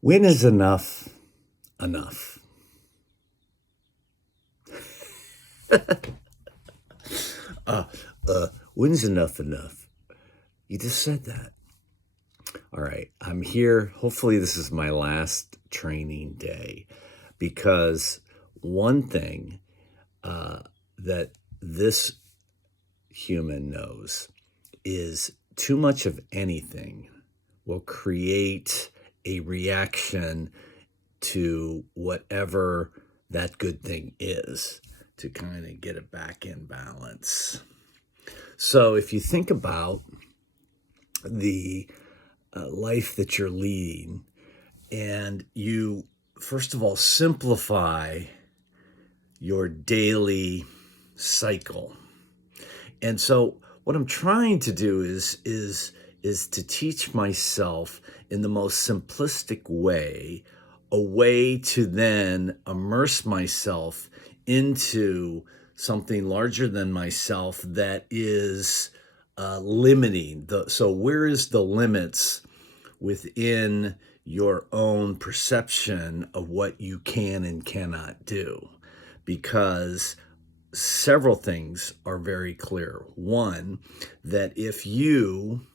When is enough enough? Uh, when's enough enough? You just said that. All right, I'm here. Hopefully, this is my last training day because one thing uh, that this human knows is too much of anything will create a reaction to whatever that good thing is to kind of get it back in balance. So if you think about the life that you're leading and you, first of all, simplify your daily cycle. And so what I'm trying to do is to teach myself in the most simplistic way a way to then immerse myself into something larger than myself that is limiting the so where is the limits within your own perception of what you can and cannot do, because several things are very clear. One, that if you,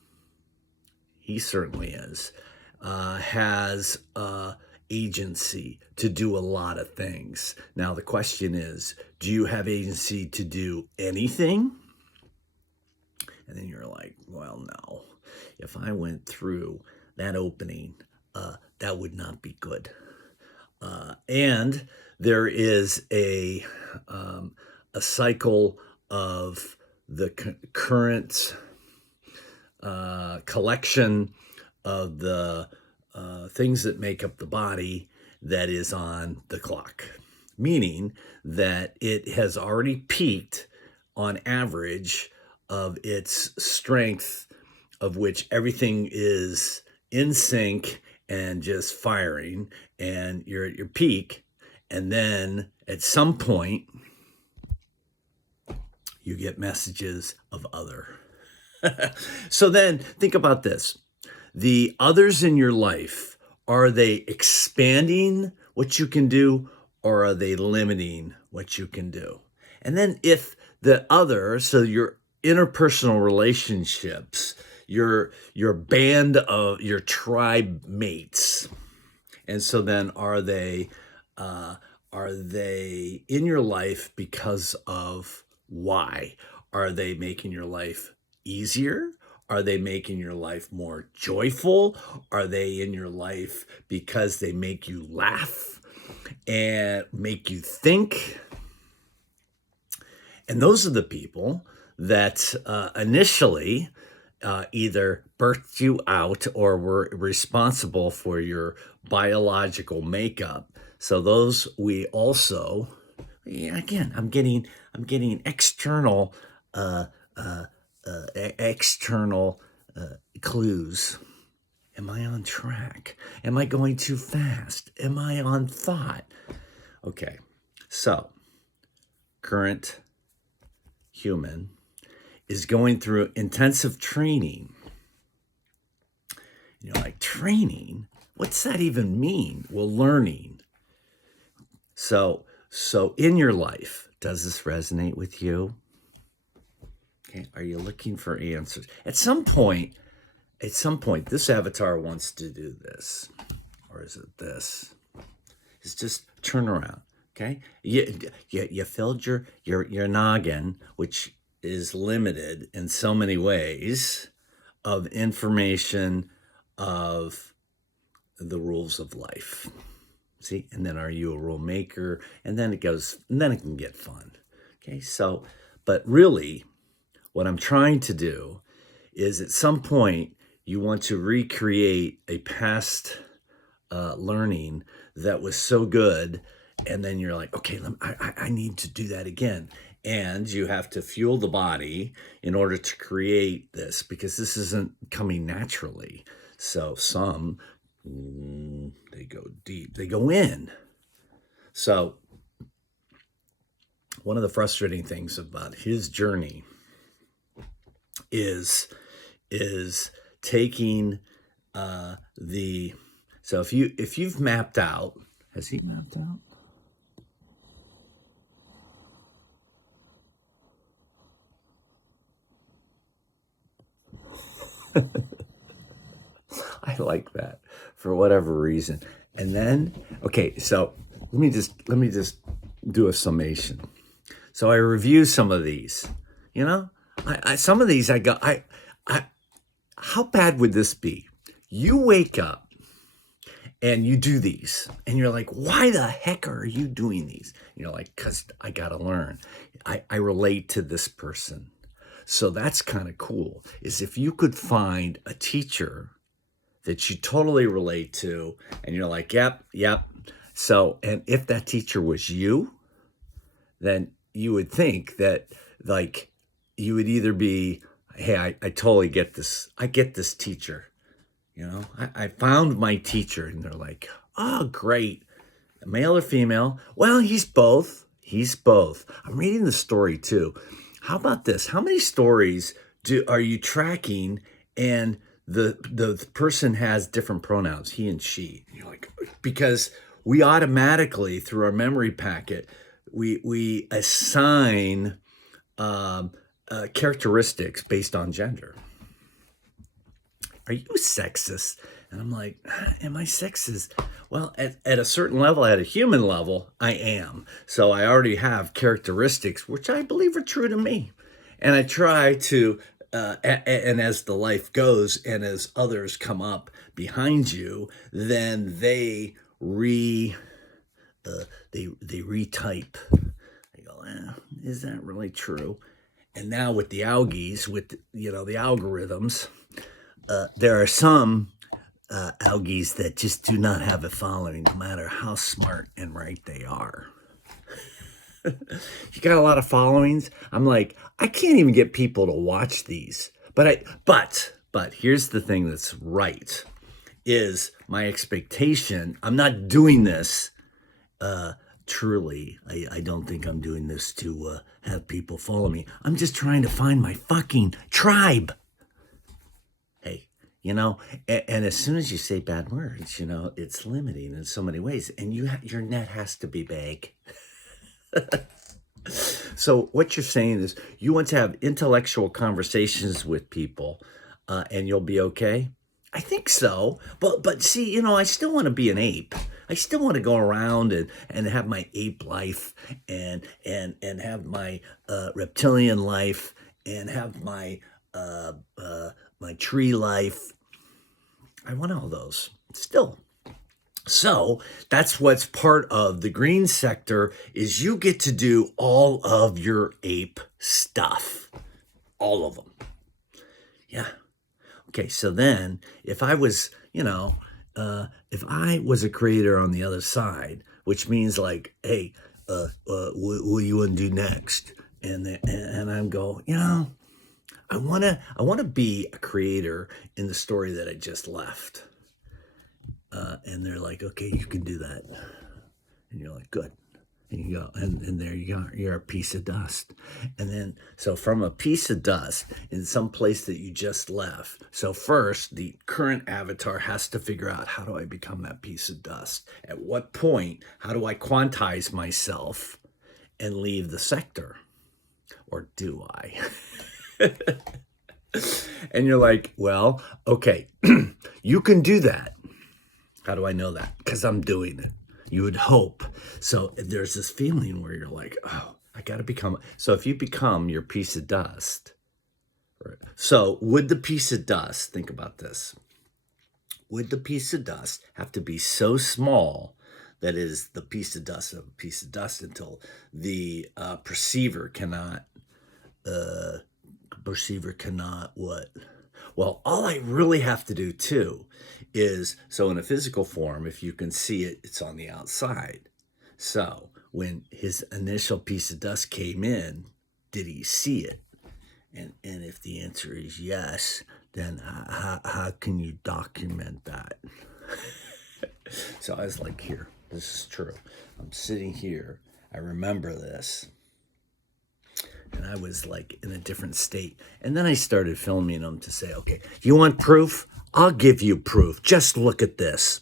he certainly is, has agency to do a lot of things. Now, the question is, do you have agency to do anything? And then you're like, well, no. If I went through that opening, that would not be good. And there is a cycle of the current collection of the things that make up the body that is on the clock, meaning that it has already peaked on average of its strength, of which everything is in sync and just firing, and you're at your peak. And then at some point, you get messages of other. So then think about this. The others in your life, are they expanding what you can do or are they limiting what you can do? And then if the other, so your interpersonal relationships, your band of your tribe mates, and so then are they in your life because of why? Are they making your life easier? Are they making your life more joyful? Are they in your life because they make you laugh and make you think? And those are the people that initially either birthed you out or were responsible for your biological makeup. So those we also, again, I'm getting external uh, external clues. Am I on track? Am I going too fast? Am I on thought? Okay, so current human is going through intensive training. You're like, training? What's that even mean? Well, learning. So in your life, does this resonate with you? Okay, are you looking for answers? At some point, this avatar wants to do this, or is it this? It's just turn around. Okay, you filled your noggin, which is limited in so many ways, of information of the rules of life. See, and then are you a rule maker? And then it goes, and then it can get fun. Okay, so, but really, what I'm trying to do is at some point you want to recreate a past learning that was so good, and then you're like, okay, I need to do that again. And you have to fuel the body in order to create this, because this isn't coming naturally. So some, they go deep, they go in. So one of the frustrating things about his journey is taking the So if you've mapped out, has he mapped out? I like that for whatever reason. And then, okay, so let me just do a summation. So I review some of these. You know, some of these I how bad would this be? You wake up and you do these, and you're like, why the heck are you doing these? You're like, because I gotta learn. I relate to this person. So that's kind of cool. Is if you could find a teacher that you totally relate to, and you're like, yep, yep. So, and if that teacher was you, then you would think that, like, you would either be, hey, I totally get this. I get this teacher. You know, I found my teacher, and they're like, oh, great. Male or female? Well, he's both. He's both. I'm reading the story too. How about this? How many stories are you tracking, and the person has different pronouns, he and she? And you're like, because we automatically, through our memory packet, we assign characteristics based on gender. Are you sexist? And I'm like, am I sexist? Well, at a certain level, at a human level, I am. So I already have characteristics, which I believe are true to me. And I try to, and as the life goes, and as others come up behind you, then they they retype. They go, is that really true? And now with the algaes, with the algorithms, there are some algaes that just do not have a following, no matter how smart and right they are. You got a lot of followings. I'm like, I can't even get people to watch these. But here's the thing that's right, is my expectation. I'm not doing this truly. I don't think I'm doing this to have people follow me. I'm just trying to find my fucking tribe. Hey, and as soon as you say bad words, it's limiting in so many ways, and your net has to be big. So what you're saying is you want to have intellectual conversations with people, and you'll be okay? I think so. But see, I still want to be an ape. I still want to go around and have my ape life, and have my reptilian life, and have my my tree life. I want all those still. So that's what's part of the green sector, is you get to do all of your ape stuff. All of them. Yeah. Okay, so then if I was, if I was a creator on the other side, which means like, hey, what do you want to do next? And I'm go, I want to be a creator in the story that I just left. And they're like, okay, you can do that. And you're like, good. And you go, and there you go. You're a piece of dust. And then, so from a piece of dust in some place that you just left. So first, the current avatar has to figure out, how do I become that piece of dust? At what point, how do I quantize myself and leave the sector? Or do I? And you're like, well, okay, you can do that. How do I know that? Because I'm doing it. You would hope. So there's this feeling where you're like, oh, I got to become. So if you become your piece of dust, right? So would the piece of dust, think about this, would the piece of dust have to be so small that is the piece of dust of a piece of dust until the perceiver cannot what? Well, all I really have to do too is, so in a physical form, if you can see it, it's on the outside. So when his initial piece of dust came in, did he see it? And if the answer is yes, then how can you document that? So I was like, here, this is true. I'm sitting here. I remember this. And I was like in a different state. And then I started filming them to say, okay, you want proof? I'll give you proof. Just look at this.